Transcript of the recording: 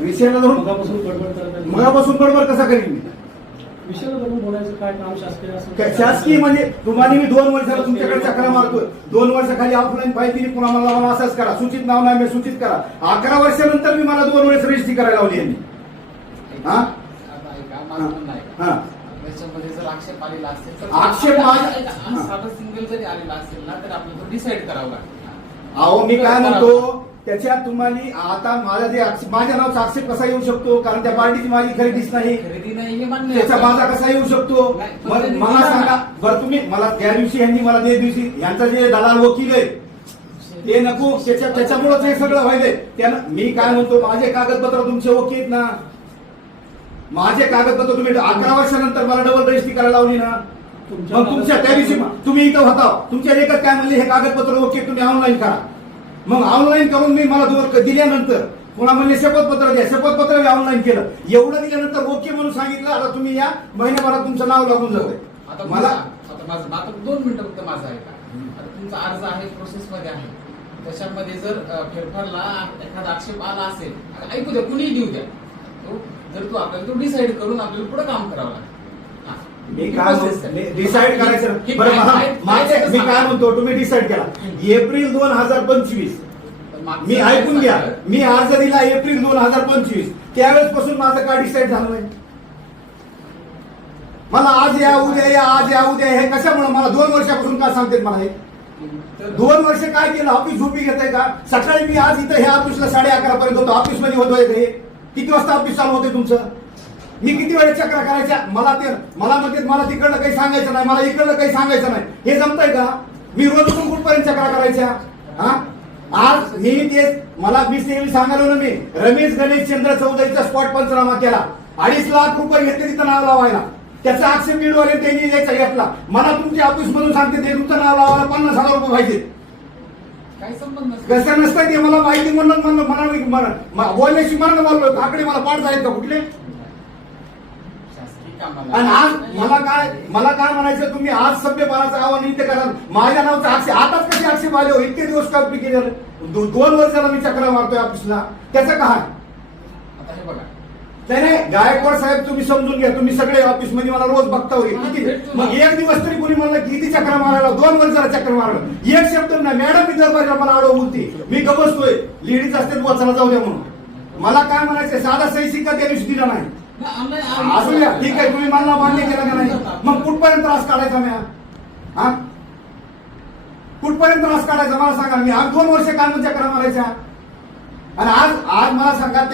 विषयाला धरून मगापासून बडबड कसा करीन मी? विषयाला धरून बोलायचं काय काम शासकीय असं शासकीय म्हणजे तुम्हाला मी 2 वर्षाला तुमच्याकडे चक्रा मारतोय. 2 वर्षाखाली ऑफलाईन फाईल दिली, पुन्हा मला असंच करा, सूचित नाव नाही मी सूचित करा. 11 वर्षानंतर मी मला 2 वेळेस रजिस्ट्री करायला लावली यांनी. हा त्याच्यामध्ये जर आक्षेप आलेला असेल तर आक्षेप साधा सिंगल जरी आलेला असेल ना तर आपल्याला डिसाईड करावं लागतं. अहो मी काय म्हणतो त्याच्यात तुम्हाला आता माझ्या नावाचा आक्षेप कसा येऊ शकतो? कारण त्या पार्टीची माझी खरेदीच नाही, खरेदी नाही हे मान्य. त्याचा माझा कसा येऊ शकतो? मला सांगा बरं तुम्ही. मला त्या दिवशी यांनी मला त्या दिवशी यांचा जे दलाल वकील आहे ते नको, त्याच्यामुळेच हे सगळं व्हायलंय. त्यानं मी काय म्हणतो माझे कागदपत्र तुमचे ओके आहेत ना? माझे कागदपत्र तुम्ही 11 वर्षानंतर मला डबल रजिस्ट्री करायला लावली ना? मग तुमच्या त्या दिवशी तुम्ही इथं होता, तुमच्या लेखक काय म्हणले हे कागदपत्र ओके तुम्ही ऑनलाईन करा. मग ऑनलाईन करून मी मला दिल्यानंतर पुन्हा म्हणले शपथपत्र द्या, शपथपत्र ऑनलाईन केलं. एवढं दिल्यानंतर ओके म्हणून सांगितलं आता तुम्ही या महिन्याभरात तुमचं नाव लागून जातंय. आता मला आता 2 मिनिटं फक्त माझं आहे का? आता तुमचा अर्ज आहे प्रोसेस मध्ये आहे, त्याच्यामध्ये जर फेरफारला एखादा आक्षेप आला असेल ऐकू द्या, कुणीही देऊ द्या, जर तो आपल्याला तो डिसाईड करून आपल्याला पुढे काम करावं लागतं. मी काय डिसाईड करायचं मी काय म्हणतो तुम्ही डिसाईड केला एप्रिल 2025. मी ऐकून घ्या, मी अर्ज दिला एप्रिल 2025. त्यावेळेस पासून माझं काय डिसाईड झालं नाही. मला आज या उद्या या आज या उद्या हे कशामुळे मला 2 वर्षापासून काय सांगते मला हे? 2 वर्ष काय केलं? ऑफिस झोपी घेत आहे का? सकाळी मी आज इथं ह्या ऑफिसला 11:30 पर्यंत होतो. ऑफिस मध्ये होतोय हे किती वाजता ऑफिस चालू होते तुमचं? मी किती वेळा चक्रा करायच्या? मला म्हणते मला तिकडलं काही सांगायचं नाही, मला इकडलं काही सांगायचं नाही. हे जमतंय का? मी रोज उठून कुठपर्यंत चक्रा करायच्या? हा आज मी तेच मी सांगायला ना मी रमेश गणेश चंद्र चौधरीचा स्पॉट पंचनामा केला. 2.5 लाख रुपये घेतले तिथं नाव लावायला. त्याचा आक्षेप मिळवाले त्यांनी द्यायचा घेतला. मला तुमच्या ऑफिस मधून सांगते ते तुमचं नाव लावायला 50,000 रुपये पाहिजे. काही संबंध कसं नसतं ते मला माहिती म्हणून बोलण्याशी म्हणून बोललो. आकडे मला पाठ आहेत का कुठले? आणि आज मला काय म्हणायचं तुम्ही आज सभ्यपणाचं आव्हान इथे करा. माझ्या नावाचा आक्षेप आताच कसे आक्षेप आले हो? इतके दिवस का केले? 2 वर्षाला मी चक्रा मारतोय ऑफिसला, त्याचं काय? आता हे बघा नाही गायकवाड साहेब तुम्ही समजून घ्या. तुम्ही सगळे ऑफिस मध्ये मला रोज बघता होईल किती. मग 1 दिवस तरी कोणी म्हणलं किती चक्रा मारायला? 2 वर्षाला चक्र मारलं. एक शब्द नाही. मॅडम मी दरबारला मला आडव बोलते, मी गबसतोय. लेडीज असते वाचायला जाऊ द्या म्हणून. मला काय म्हणायचं साधा सही शिक्का त्या दिवशी दिला नाही. असू द्या ठीक आहे, तुम्ही मला मान्य केलं का नाही? मग कुठपर्यंत त्रास काढायचा मी? हा कुठपर्यंत त्रास काढायचा मला सांगा. मी आज 2 वर्ष काय चक्रा मारायच्या? आणि आज मला सांगा